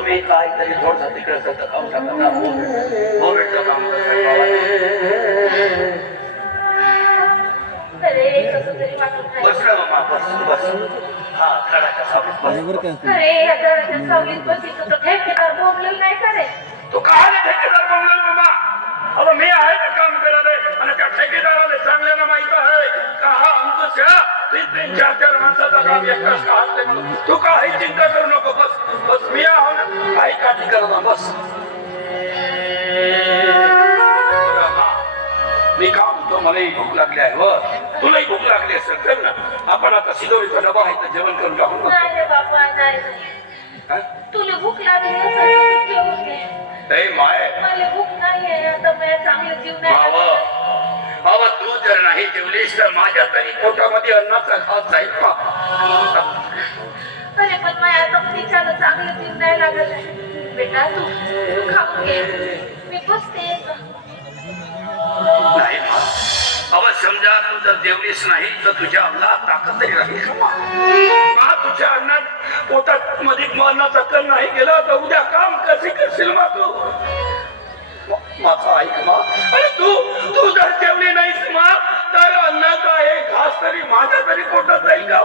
तुम्ही काहीतरी थोडं तिकडे खाऊ शकता कोविडचं काम बस ना मामा बस बस हा खडाच्या सावलीत तो काय ठेकेदार बोललो मामा अहो मी आहे ना काम करत आणि त्या ठेकेदाराला चांगल्याला माहित आहे का हा अंकुश तीन चार माणसाचा काम एकटाच का असते म्हणून तू काही चिंता करू नको बस बस मी आहो ना काही काळजी करत बस मी काम होतो मलाही भूक लागली आहे व तुलाही भूक लागली असेल तर ना आपण आता शिदोरीचा डबा आहे तर जेवण करून टाकू तुला भूक लागली असेल माय भूक नाही आता मी चांगलं जीव नाही बाबा तू जर नाही जेवलीस तर माझ्या तरी पोटामध्ये अन्नाचा घास जाईल का अरे पण माझ्या तब्येतीला चांगलं जीव नाही लागत बेटा तू खाऊन घे मी बसते नाही अवं समजा तू जर जेवलीस नाही तर तुझ्या अन्नात ताकद तरी राहील का तुझ्या अन्नात पोटात मध्ये अन्नाचा कल नाही गेला तर उद्या काम कसे करशील मा तू माझा ऐक मा अरे तू जर जेवली नाहीस मा तर अन्नाचा एक घास तरी माझ्या तरी पोटात जाईल का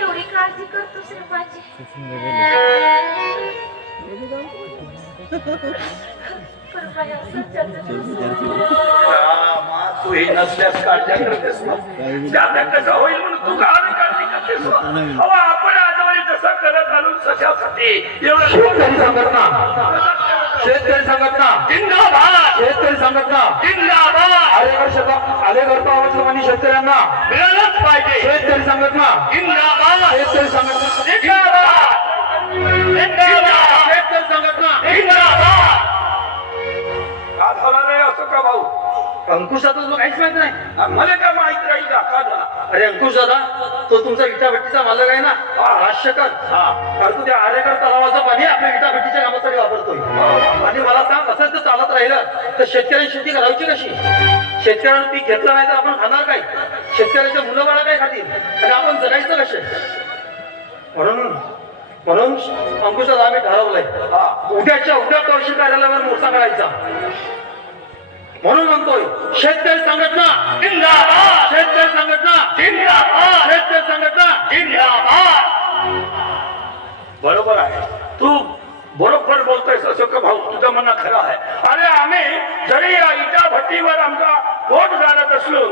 एवढी काळजी करतोस रे माझी तू ही नसल्यास काळजी करतेस ना त्याला कसं होईल म्हणून तू का काळजी करतेस आपण आजवळी जसं करत घालून सशासाठी एवढं शेतकरी संघटना जिंदाबाद शेतकरी संघटना जिंदाबाद आलेकर पावसाने शेतकऱ्यांना मिळालंच पाहिजे शेतकरी संघटना जिंदाबाद शेतकरी संघटना जिंदाबाद जिंदाबाद शेतकरी संघटना जिंदाबाद का झाला नाही असं का भाऊ अंकुश दादा तुला काहीच माहित नाही मला काय माहित राहील का झाला अरे अंकुश दादा तो तुमचा विटाभट्टीचा मालक आहे ना राजशेखर अरे तू त्या आरेकर तलावाचं पाणी आपल्या विटाभट्टीच्या कामासाठी वापरतोय आणि मला सांग असं जर चालत राहिलं तर शेतकऱ्यांनी शेती करायची कशी शेतकऱ्यांना पीक घेतलं नाही तर आपण खाणार काय शेतकऱ्याच्या मुलं बाळा काय खातील आणि आपण जगायचं कसे म्हणून अंकुश दादा आम्ही ठरवलंय उद्याच्या उद्या तहसील कार्यालयावर मोर्चा काढायचा म्हणून म्हणतोय शेतकरी संघटना जिंदाबाद शेतकरी संघटना जिंदाबाद शेतकरी संघटना जिंदाबाद बरोबर आहे तू बरोबर बोलतोयस असं का भाऊ तुझं म्हणणं खरं आहे अरे आम्ही जरी या इटा भट्टीवर आमचा पोट जाणत असलो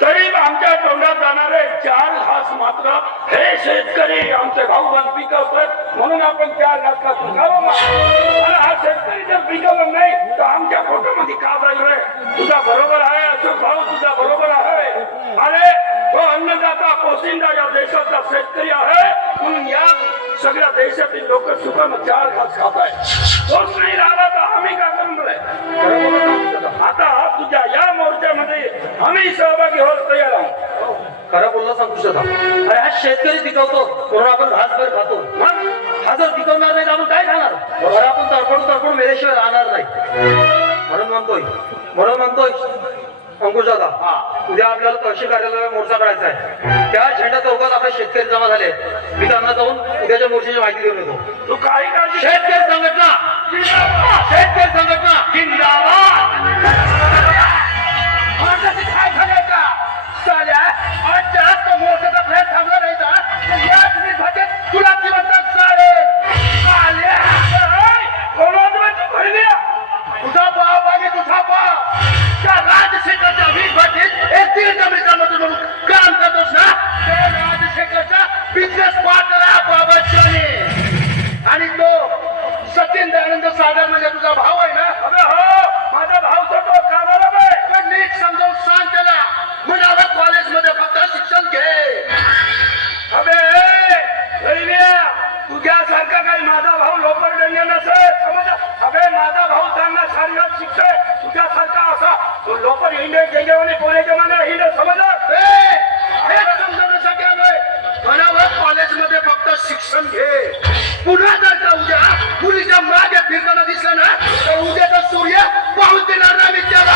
तरी आमच्या तोंडात जाणारे 4 घास मात्र हे शेतकरी आमचे भाऊ बंद पिकवतात म्हणून आपण 4 घास खातो आणि हा शेतकरी जर पिकवलं नाही तर आमच्या पोटामध्ये का जाईल रे तुझा बरोबर आहे अशोक भाऊ तुझा बरोबर आहे अरे तो अन्नदाता पोशिंदा या देशाचा शेतकरी आहे म्हणून या सगळ्या देशातील लोक सुखानं 4 घास खात आहे तोच नाही राहिला तर आम्ही काय करून आता तुझ्या या मोर्चामध्ये आम्ही सहभागी होत तयार आहोत खरं बोलला सांगू शकता अरे हा शेतकरी पिकवतो म्हणून आपण घासभर खातो हा जर पिकवणार नाही तर आपण काय खाणार बरोबर आपण तडफडून मेल्याशिवाय राहणार नाही म्हणून म्हणतोय अंकुश दादा उद्या आपल्याला तहसील कार्यालयावर मोर्चा काढायचा आहे त्या झेंडा चौकात आपले शेतकरी जमा झाले मी त्यांना जाऊन उद्याच्या मोर्चाची माहिती देऊन येतो तू काही काळजी शेतकरी संघटना शेतकरी संघटना जिंदाबाद काय झालं का चाल्या आज जास्त मोर्चाचा प्रयत्न थांबला नाही का याच मिनिटात तुला किंवा चालेल आल्या तुझा भाव बागे तुझा भाव त्या राजशेखरच्या वीज एक 3 अमेरिकामध्ये म्हणून काम करतोस ना त्या राजशेखरचा बिझनेस पार्टनर बाबाची आणि तो सचिन दयानंद सागर म्हणजे तुझा भाव आहे ना अबे हो माझा भाव तो कामाला पण नीट समजावून सांग त्याला म्हणाला कॉलेजमध्ये फक्त शिक्षण घे अबे तुझ्यासारखा काही माझा भाऊ लोपरडेंगे नसेल समज अबे माझा भाऊ चांगला शारीरिक शिक्षण तुझ्यासारखा असा तो लोपर हिंडे गेले कोणाच्या मागे हिंडे समज समजण्यासाठी आलोय म्हणावं कॉलेजमध्ये फक्त शिक्षण घे पुन्हा जर का उद्या मुलीच्या मागे फिरताना दिसलं ना तर उद्याचा सूर्य पाहून देणार नाही त्याला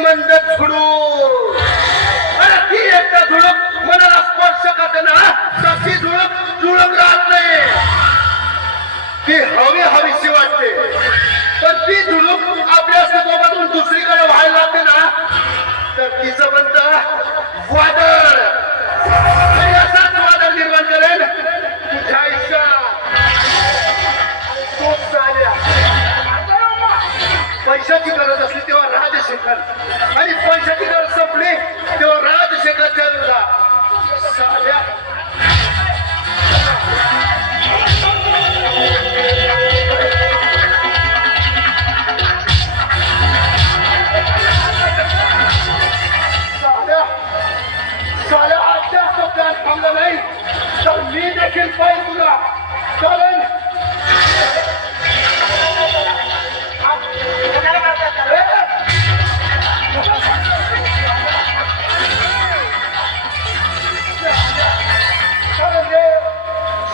श्रीमंत झुडूक, अरे ती एकदा झुडूक मनाला स्पर्श करते ना, तर ती झुडूक झुडूक राहत नाही. ती हवीशी वाटते, पण ती झुडूक आपल्या अस्तित्वातून दुसरीकडे व्हायला लागते ना, तर तिचं म्हणतं वादळ. आणि असाच वादळ निर्माण करेल तुझ्या आयुष्यात. तो चाल्या पैशाची गरज असली तेव्हा राजशेखर, आणि पैशाची गरज संपली तेव्हा राजशेखरच्या विरोधात साध्या. साल्या आजच्या शब्दात थांबलं नाही तर मी देखील पाहिजे तुला. कारण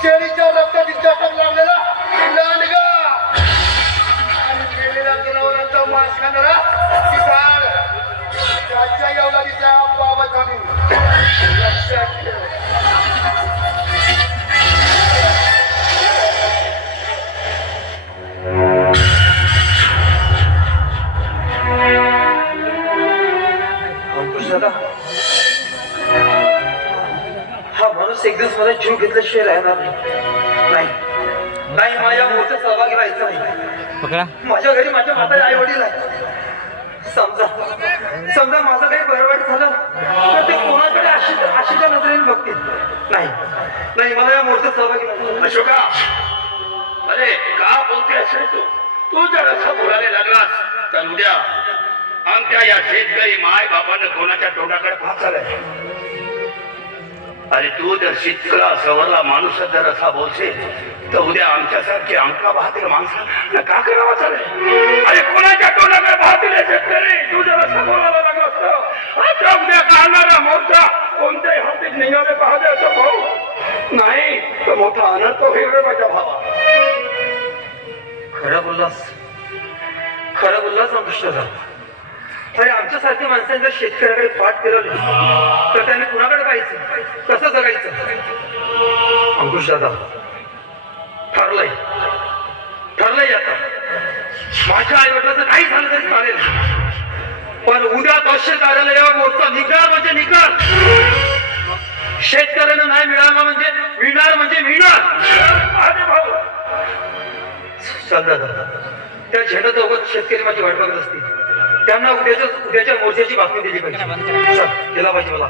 शेळीच्या रक्ताची चटक लावलेला लांडगा आणि मेलेल्या जनावरांचा मांस खाणारा ती झाड त्याच्या एवढाचा बाबा झाली. लक्षात ठेव. अंकुशदादा, हा माणूस एक दिवस मला जीव घेतल्याशिवाय राहणार नाही. नाही, माझ्या मोठ्या सहभागी व्हायचं नाही. माझ्या घरी माझ्या म्हातारे आई वडील आहेत. समजा माझं काही बरं वाईट झालं तर ते कोणाकडे आशीच्या नजरेने बघतील. नाही, मला या मोठ्या सहभागी व्हायचं. अशोका, अरे का बोलते असेल तू जर असं बोलायला लागलास तर उद्या आमच्या या शेतकरी माय बाबांना कोणाच्या तोंडाकडे पाहचालय. अरे तू जर शेतकऱ्या सवरला माणूस जर असा बोलशील तर उद्या आमच्यासारखे आमका पाहतील माणसं का करावा चालेल. अरे कोणाच्या तोंडाकडे पाहतील शेतकरी. तू जर असं बोलायला लागला असतं आता उद्या काढणारा मोर्चा कोणत्याही हातीत निघाले पाहते असं भाऊ नाही तर मोठा अनर्थ होईल रे माझ्या भावा. खरं बोललास अंकुशदादा. अरे आमच्यासारख्या माणसाने जर शेतकऱ्याकडे पाठ फिरवली तर त्याने कुणाकडे पाहायचं, कसं जगायचं. अंकुशदादा, ठरलंय आता. माझ्या आई वडिलांचं काही झालं तरी चालेल, पण उद्या तहसील कार्यालयावर मोर्चा निघणार म्हणजे निघणार. शेतकऱ्यांना नाही मिळाला म्हणजे मिळणार. भाऊ चल दादा, त्या झेंडासोबत शेतकरी माझी वाट बघत असतील. त्यांना उद्याच्या मोर्चाची बातमी दिली पाहिजे. चल, केला पाहिजे मला.